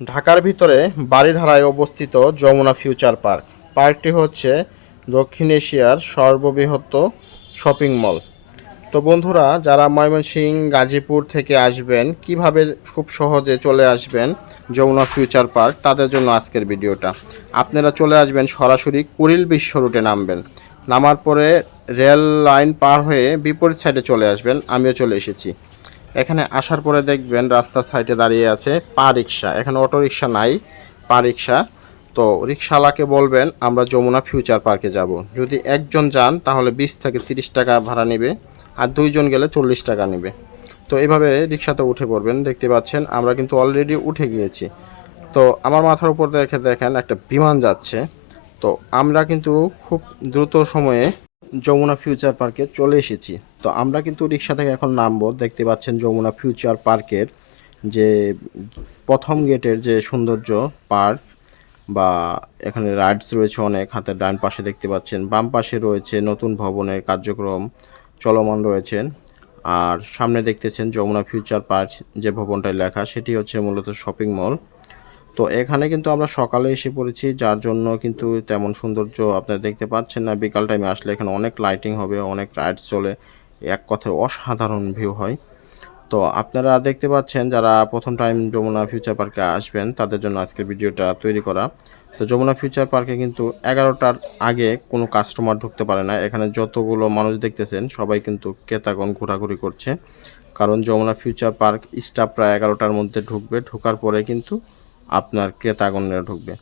ঢাকার ভিতরে বাড়িধারায় অবস্থিত যমুনা ফিউচার পার্ক। পার্কটি হচ্ছে দক্ষিণ এশিয়ার সর্ববৃহৎ শপিং মল। তো বন্ধুরা, যারা ময়মনসিংহ গাজীপুর থেকে আসবেন, কীভাবে খুব সহজে চলে আসবেন যমুনা ফিউচার পার্ক, তাদের জন্য আজকের ভিডিওটা। আপনারা চলে আসবেন সরাসরি কুড়িল বিশ্ব রুটে নামবেন। নামার পরে রেল লাইন পার হয়ে বিপরীত সাইডে চলে আসবেন। আমিও চলে এসেছি। এখানে আসার পরে দেখবেন রাস্তার সাইডে দাঁড়িয়ে আছে পা রিক্সা এখানে অটো রিক্সা নাই পা রিক্সা তো রিক্সাওয়ালাকে বলবেন, আমরা যমুনা ফিউচার পার্কে যাব। যদি একজন যান, তাহলে বিশ থেকে তিরিশ টাকা ভাড়া নেবে, আর দুইজন গেলে চল্লিশ টাকা নেবে। তো এইভাবে রিক্সাতে উঠে পড়বেন, দেখতে পাচ্ছেন, আমরা কিন্তু অলরেডি উঠে গিয়েছি। তো আমার মাথার উপর দেখে দেখেন, একটা বিমান যাচ্ছে। তো আমরা কিন্তু খুব দ্রুত সময়ে যমুনা ফিউচার পার্কে চলে এসেছি। তো আমরা কিন্তু রিক্সা থেকে এখন নামবো। দেখতে পাচ্ছেন যমুনা ফিউচার পার্কের যে প্রথম গেটের যে সৌন্দর্য পার্ক বা এখানে রাইডস রয়েছে অনেক, হাতের ডান পাশে দেখতে পাচ্ছেন, বাম পাশে রয়েছে নতুন ভবনের কার্যক্রম চলমান রয়েছেন আর সামনে দেখতেছেন যমুনা ফিউচার পার্ক যে ভবনটায় লেখা, সেটি হচ্ছে মূলত শপিং মল। তো এখানে কিন্তু আমরা সকালে এসে পড়েছি, যার জন্য কিন্তু তেমন সৌন্দর্য আপনারা দেখতে পাচ্ছেন না। বিকাল টাইমে আসলে এখানে অনেক লাইটিং হবে, অনেক রাইডস চলে। এক কথায় অসাধারণ ভিউ হয়। তো আপনারা দেখতে পাচ্ছেন যারা প্রথম টাইম যমুনা ফিউচার পার্কে আসবেন, তাদের জন্য আজকের ভিডিওটা তৈরি করা। তো যমুনা ফিউচার পার্কে কিন্তু এগারোটার আগে কোনো কাস্টমার ঢুকতে পারে না। এখানে যতগুলো মানুষ দেখতেছেন, সবাই কিন্তু ক্রেতাগণ ঘোরাঘুরি করছে। কারণ যমুনা ফিউচার পার্ক স্টাফ প্রায় এগারোটার মধ্যে ঢুকবে। ঢোকার পরে কিন্তু আপনার ক্রেতাগণরা ঢুকবে।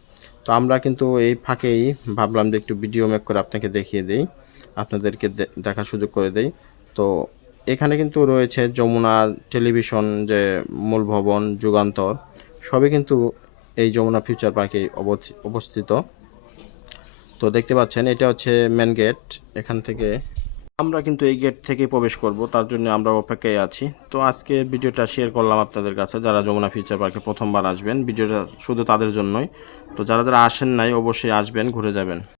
তো আমরা কিন্তু এই ফাঁকেই ভাবলাম যে একটু ভিডিও মেক করে আপনাকে দেখিয়ে দেই। আপনাদেরকে দেখার সুযোগ করে দেই। তো এখানে কিন্তু রয়েছে যমুনা টেলিভিশন, যে মূল ভবন যুগান্তর, সবই কিন্তু এই যমুনা ফিউচার পার্কে অবস্থি- অবস্থিত। তো দেখতে পাচ্ছেন, এটা হচ্ছে মেন গেট এখান থেকে আমরা কিন্তু এই গেট থেকে প্রবেশ করব, তার জন্য আমরা অপেক্ষায় আছি। তো আজকে ভিডিওটা শেয়ার করলাম আপনাদের কাছে, যারা যমুনা ফিউচার পার্কে প্রথমবার আসবেন, ভিডিওটা শুধু তাদের জন্যই। তো যারা যারা আসেন নাই, অবশ্যই আসবেন, ঘুরে যাবেন।